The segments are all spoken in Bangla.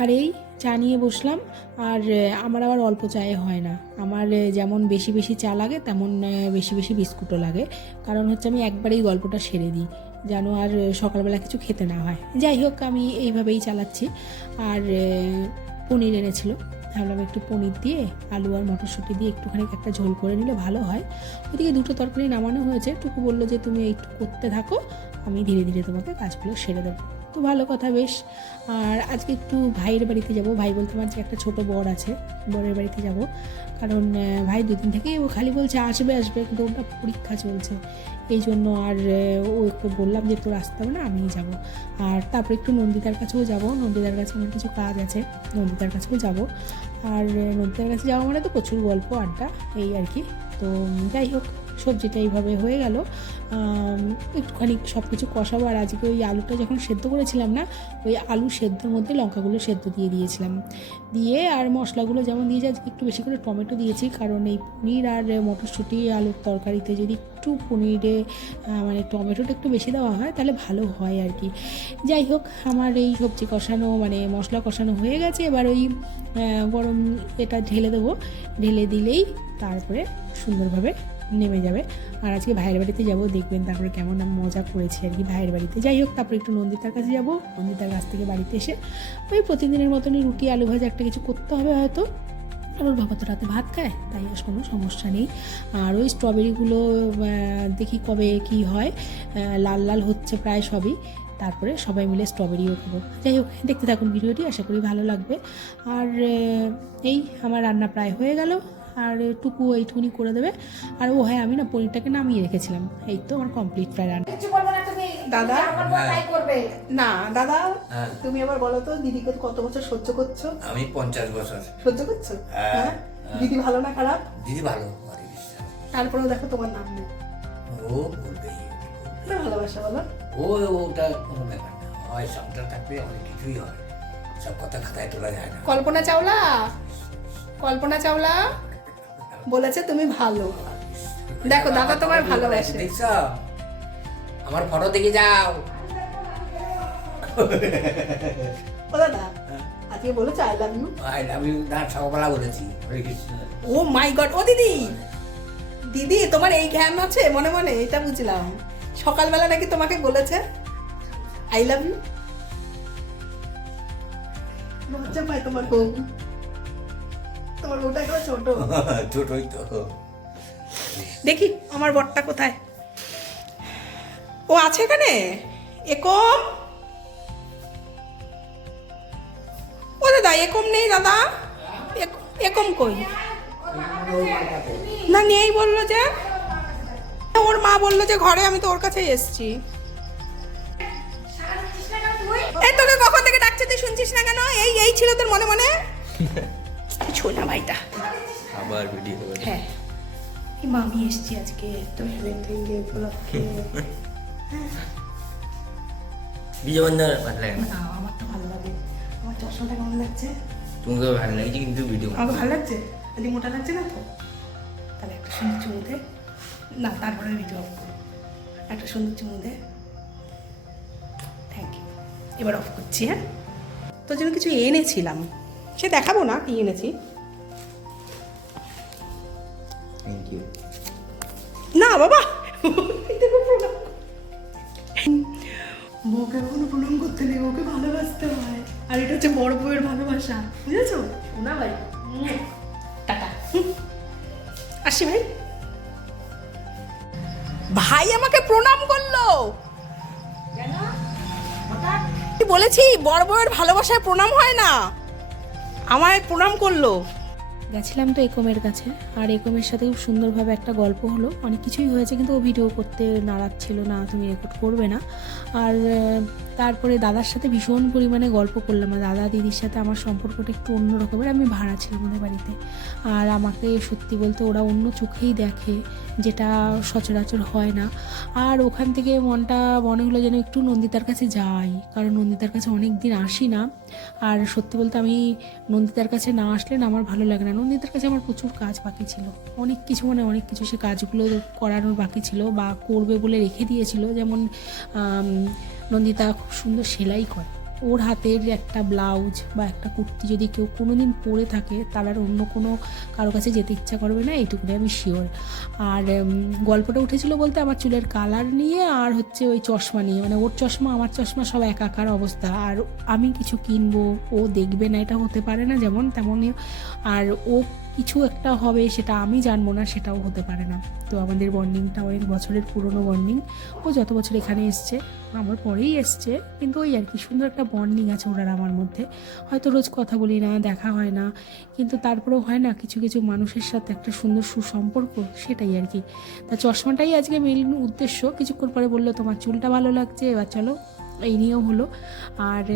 আর এই চা নিয়ে বসলাম। আর আমার আবার অল্প চায়ে হয় না, আমার যেমন বেশি বেশি চা লাগে তেমন বেশি বেশি বিস্কুটও লাগে। কারণ হচ্ছে আমি একবারেই গল্পটা সেরে দিই যেন আর সকালবেলা কিছু খেতে না হয়। যাই হোক, আমি এইভাবেই চালাচ্ছি। আর পনির এনেছিল, ভাবলাম একটু পনির দিয়ে আলু আর মটরশুঁটি দিয়ে একটুখানি একটা ঝোল করে নিলে ভালো হয়। ওদিকে দুটো তরকারি নামানো হয়েছে, টুকু বললো যে তুমি একটু করতে থাকো, আমি ধীরে ধীরে তোমাকে কাজগুলো সেরে দেবো। তো ভালো কথা, বেশ। আর আজকে একটু ভাইয়ের বাড়িতে যাব, ভাই বলতে আমার যে একটা ছোটো বর আছে, বরের বাড়িতে যাব। কারণ ভাই দুদিন থেকেই ও খালি বলছে আসবে আসবে, কিন্তু ওটা পরীক্ষা চলছে, এই জন্য। আর ওকে বললাম যে তোর আসতে হবে না, আমিই যাব। আর তারপর একটু নন্দিতার কাছেও যাব, নন্দিতার কাছে আমার কিছু কাজ আছে, নন্দিতার কাছেও যাব। আর নন্দিতার কাছে যাওয়া মানে তো প্রচুর গল্প আড্ডা, এই আর কি। তো যাই হোক, সবজিটা এইভাবে হয়ে গেল। একটুখানি সব কিছু কষাবো। আর আজকে ওই আলুটা যখন সেদ্ধ করেছিলাম না, ওই আলু সেদ্ধর মধ্যে লঙ্কাগুলো সেদ্ধ দিয়ে দিয়েছিলাম, দিয়ে আর মশলাগুলো যেমন দিয়েছি, আজকে একটু বেশি করে টমেটো দিয়েছি। কারণ এই পনির আর মটরশুঁটি আলুর তরকারিতে যদি একটু পনিরে মানে টমেটোটা একটু বেশি দেওয়া হয় তাহলে ভালো হয় আর কি। যাই হোক, আমার এই সবজি কষানো মানে মশলা কষানো হয়ে গেছে। এবার ওই গরম এটা ঢেলে দেবো, ঢেলে দিলেই তারপরে সুন্দরভাবে নেমে যাবে। আর আজকে ভাইয়ের বাড়িতে যাব, দেখবেন তারপরে কেমন আমি মজা করেছি আর কি ভাইয়ের বাড়িতে। যাই হোক, তারপরে একটু নন্দিতার কাছে যাব, নন্দিতার কাছ থেকে বাড়িতে এসে ওই প্রতিদিনের মতনই রুটি আলু ভাজা একটা কিছু করতে হবে হয়তো। আর ওর বাবা তো রাতে ভাত খায়, তাই আর কোনো সমস্যা নেই। আর ওই স্ট্রবেরিগুলো দেখি কবে কি হয়, লাল লাল হচ্ছে প্রায় সবই, তারপরে সবাই মিলে স্ট্রবেরিও খাবো। যাই হোক, দেখতে থাকুন ভিডিওটি, আশা করি ভালো লাগবে। আর এই আমার রান্না প্রায় হয়ে গেল, আর টুকু এইটুকুনি করে দেবে। আর ও হ্যাঁ, আমি না পনিরটাকে নামিয়ে রেখেছিলাম, এই তো আমার কমপ্লিট প্রায় রান্না। দাদা না দাদা, তুমি আবার বলো তো দিদিকে কত বছর সহ্য করছো? আমি 50 বছর সহ্য করছো? হ্যাঁ। দিদি ভালো না খারাপ? দিদি ভালো। তারপরেও দেখো তোমার নাম নেই। ও বলবেই, ভালোবাসা বলো। ওটা কোনো ব্যাপার না, হয় সংসার থাকলে অনেক কিছুই হয়, সব কথা খাতায় তোলা যায় না। কল্পনা চাওলা, কল্পনা চাওলা বলেছে তুমি ভালো। দেখো দাদা তোমার ভালোবাসে। দেখছো, আমার ফটো দেখে যাও। ও দাদা, আজকে বলেছে I love you. I love you না, সকালবেলা বলেছি। হরে কৃষ্ণ। ও মাই গড, ও দিদি, দিদি তোমার এই জ্ঞান আছে মনে মনে, এটা বুঝলাম। সকালবেলা নাকি তোমাকে বলেছে আই লাভ ইউ। লজ্জা পায় তোমার বউ, তোমার বউটা এখনো ছোট। ছোটই তো। দেখি আমার বরটা কোথায়, ও আছে এখানে। একম, ও দাদা একম নেই দাদা, একম কই? না নেই বললো যে, ওর মা বললো যে ঘরে, আমি তো ওর কাছেই এসছি। এই তোকে কখন থেকে ডাকছে, তুই শুনছিস না কেন? এই এই ছিল তোর মনে মনে। ছোনা ভাইটা আবার ভিডিও। হ্যাঁ, এই মামি এসছি আজকে তো ভ্যালেন্টাইন ডে উপলক্ষে। বিজয় বন্ধন ভালো লাগে না? না, আমার তো ভালো লাগে। আমার চশমাটা কেমন লাগছে? তোমাকে ভালো লাগছে কিন্তু ভিডিও আমাকে ভালো লাগছে, যদি মোটা লাগছে না তো? তাহলে একটা সুন্দর চুমু দে না, তারপরে ভিডিও অফ করো। একটা সুন্দর চুমু দে। Thank you. এবার অফ করছি। হ্যাঁ, তোর জন্য কিছু এনেছিলাম, সে দেখাবো না কি এনেছি। Thank you. না বাবা, বউকে কখনো প্রণাম করতে নেই, ওকে ভালোবাসতে হয়। আর এটা হচ্ছে বড় বউয়ের ভালোবাসা, বুঝেছো? না ভাই, টাটা। আসি ভাই। ভাই আমাকে প্রণাম করলো, বলেছি বড় বউয়ের ভালোবাসায় প্রণাম হয় না, আমায় প্রণাম করলো। গেছিলাম তো একমের কাছে, আর একমের সাথে খুব সুন্দরভাবে একটা গল্প হলো, অনেক কিছুই হয়েছে, কিন্তু ও ভিডিও করতে নারাজ ছিল, না তুমি রেকর্ড করবে না। আর তারপরে দাদার সাথে ভীষণ পরিমাণে গল্প করলাম। আর দাদা দিদির সাথে আমার সম্পর্কটা একটু অন্য রকমের, আমি ভাড়া ছিলাম ওদের বাড়িতে। আর আমাকে সত্যি বলতে ওরা অন্য চোখেই দেখে, যেটা সচরাচর হয় না। আর ওখান থেকে মনে হলো যেন একটু নন্দিতার কাছে যাই, কারণ নন্দিতার কাছে অনেক দিন আসি না। আর সত্যি বলতে আমি নন্দিতার কাছে না আসলে না আমার ভালো লাগে না। নন্দিতার কাছে আমার প্রচুর কাজ বাকি ছিল, অনেক কিছু সে কাজগুলো করানোর বাকি ছিল বা করবে বলে রেখে দিয়েছিল। যেমন নন্দিতা খুব সুন্দর সেলাই করে, ওর হাতের একটা ব্লাউজ বা একটা কুর্তি যদি কেউ কোনো দিন পরে থাকে তার আর অন্য কোনো কারো কাছে যেতে ইচ্ছা করবে না, এইটুকুনি আমি শিওর। আর গল্পটা উঠেছিল বলতে আমার চুলের কালার নিয়ে আর হচ্ছে ওই চশমা নিয়ে, মানে ওর চশমা আমার চশমা সব একাকার অবস্থা। আর আমি কিছু কিনবো, ও দেখবে না, এটা হতে পারে না, যেমন তেমনই। আর ও কিছু একটা হবে সেটা আমি জানবো না, সেটাও হতে পারে না। তো আমাদের বন্ডিংটা অনেক বছরের পুরনো বন্ডিং। ও যত বছর এখানে এসছে, আমার পরেই এসছে, কিন্তু ওই আর কি সুন্দর একটা বন্ডিং আছে ওর আর আমার মধ্যে। হয়তো রোজ কথা বলি না, দেখা হয় না, কিন্তু তারপরেও হয় না কিছু কিছু মানুষের সাথে একটা সুন্দর সুসম্পর্ক, সেটাই আর কি। তা চশমাটাই আজকে মেইন উদ্দেশ্য। কিছুক্ষণ পরে বললো তোমার চুলটা ভালো লাগছে, এবার চলো, এই নিয়েও হলো। আর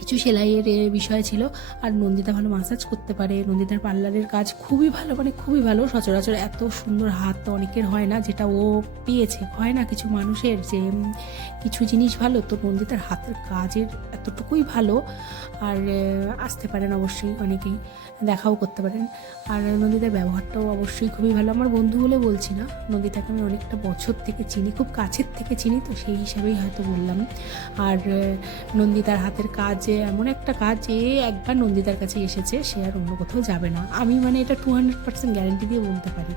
কিছু সেলাইয়ের বিষয় ছিল। আর নন্দিতা ভালো মাসাজ করতে পারে, নন্দিতার পার্লারের কাজ খুবই ভালো, মানে খুবই ভালো। সচরাচর এত সুন্দর হাত তো অনেকের হয় না, যেটা ও পেয়েছে। হয় না কিছু মানুষের যে কিছু জিনিস ভালো, তো নন্দিতার হাতের কাজের এতটুকুই ভালো। আর আসতে পারেন অবশ্যই অনেকেই, দেখাও করতে পারেন। আর নন্দিতার ব্যবহারটাও অবশ্যই খুবই ভালো। আমার বন্ধু বলে বলছি না, নন্দিতাকে আমি অনেকটা বছর থেকে চিনি, খুব কাছের থেকে চিনি, তো সেই হিসাবেই হয়তো বললাম। আর নন্দিতার হাতের কাজ এমন একটা কাজ, যে একবার নন্দিতার কাছে এসেছে সে আর অন্য কোথাও যাবে না, আমি মানে এটা 200% গ্যারেন্টি দিয়ে বলতে পারি।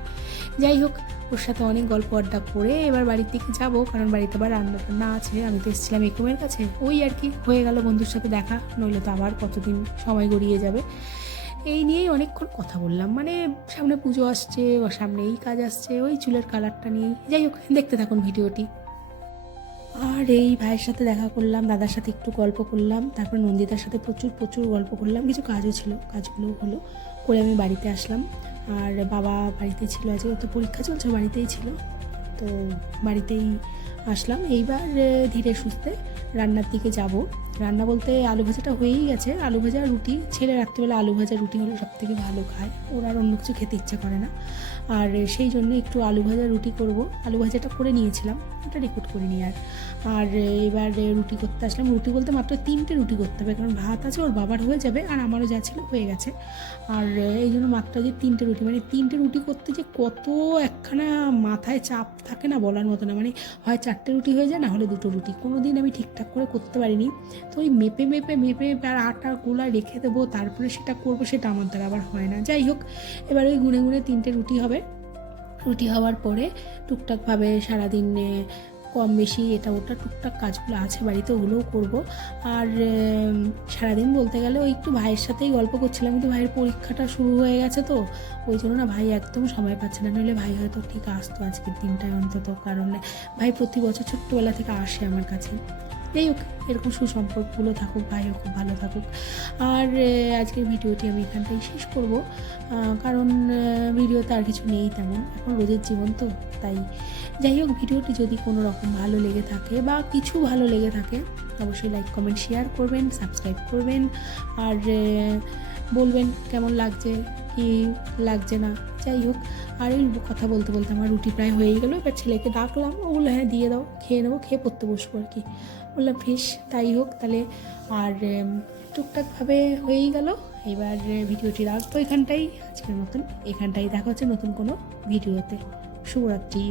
যাই হোক, ওর সাথে অনেক গল্প আড্ডা করে এবার বাড়ির দিকে যাবো, কারণ বাড়িতে আবার রান্না টান্না আছে। আমি তো এসেছিলাম একমের কাছে, ওই আর কি হয়ে গেল বন্ধুর সাথে দেখা, নইলে তো আবার কতদিন সময় গড়িয়ে যাবে। এই নিয়েই অনেকক্ষণ কথা বললাম, মানে সামনে পুজো আসছে, ওর সামনে এই কাজ আসছে, ওই চুলের কালারটা নিয়েই। যাই হোক, দেখতে থাকুন ভিডিওটি। আর এই ভাইয়ের সাথে দেখা করলাম, দাদার সাথে একটু গল্প করলাম, তারপর নন্দিতার সাথে প্রচুর প্রচুর গল্প করলাম, কিছু কাজও ছিল, কাজগুলো হলো করে আমি বাড়িতে আসলাম। আর বাবা বাড়িতে ছিল, আজকে তো পরীক্ষা চলছে, বাড়িতেই ছিল, তো বাড়িতেই আসলাম। এইবার ধীরে সুস্থে রান্নার দিকে যাব। রান্না বলতে আলু ভাজাটা হয়েই গেছে, আলু ভাজা রুটি। ছেলে রাত্রিবেলা আলু ভাজা রুটি হলে সব থেকে ভালো খায়, ওর আর অন্য কিছু খেতে ইচ্ছা করে না। আর সেই জন্য একটু আলু ভাজা রুটি করব। আলু ভাজাটা করে নিয়েছিলাম, ওটা রেকর্ড করিনি আর। আর এবার রুটি করতে আসলাম। রুটি বলতে মাত্র 3টে রুটি করতে হবে, কারণ ভাত আছে, ওর বাবার হয়ে যাবে, আর আমারও যা ছিল হয়ে গেছে। আর এই জন্য মাত্র যে 3টে রুটি, মানে 3টে রুটি করতে যে কত একখানা মাথায় চাপ থাকে না, বলার মতো না। মানে হয় 4টে রুটি হয়ে যায়, না হলে 2টো রুটি। কোনো দিন আমি ঠিকঠাক করে করতে পারিনি, তো ওই মেপে মেপে মেপে আর আটা গোলা রেখে দেবো, তারপরে সেটা করবো, সেটা আমার দ্বারা আবার হয় না। যাই হোক, এবার ওই গুনে গুনে 3টে রুটি হবে। রুটি হওয়ার পরে টুকটাকভাবে সারাদিন কম বেশি এটা ওটা টুকটাক কাজগুলো আছে বাড়িতে, ওগুলোও করবো। আর সারাদিন বলতে গেলে ওই একটু ভাইয়ের সাথেই গল্প করছিলাম, কিন্তু ভাইয়ের পরীক্ষাটা শুরু হয়ে গেছে, তো ওই জন্য না ভাই একদম সময় পাচ্ছে না, নইলে ভাই হয়তো ঠিক আসতো আজকের দিনটায় অন্তত, কারণ ভাই প্রতি বছর ছোট্টবেলা থেকে আসে আমার কাছে। যাই হোক, এরকম সুসম্পর্কগুলো থাকুক, ভাইও খুব ভালো থাকুক। আর আজকের ভিডিওটি আমি এখানটাই শেষ করব, কারণ ভিডিওতে আর কিছু নেই তেমন, এখন রোজের জীবন তো তাই। যাই হোক, ভিডিওটি যদি কোনো রকম ভালো লেগে থাকে বা কিছু ভালো লেগে থাকে, অবশ্যই লাইক কমেন্ট শেয়ার করবেন, সাবস্ক্রাইব করবেন। আর বলবেন কেমন লাগছে কি লাগছে না। যাই হোক, আর এই কথা বলতে বলতে আমার রুটি প্রায় হয়েই গেলো। এবার ছেলেকে ডাকলাম, ও বললো হ্যাঁ দিয়ে দাও, খেয়ে নেবো, খেয়ে পড়তে বসবো আর কি। বললাম বেশ, তাই হোক তাহলে। আর টুকটাকভাবে হয়েই গেল। এবার ভিডিওটি রাখবো এখানটাই, আজকের মতন এখানটাই। দেখা হচ্ছে নতুন কোনো ভিডিওতে। শুভরাত্রি।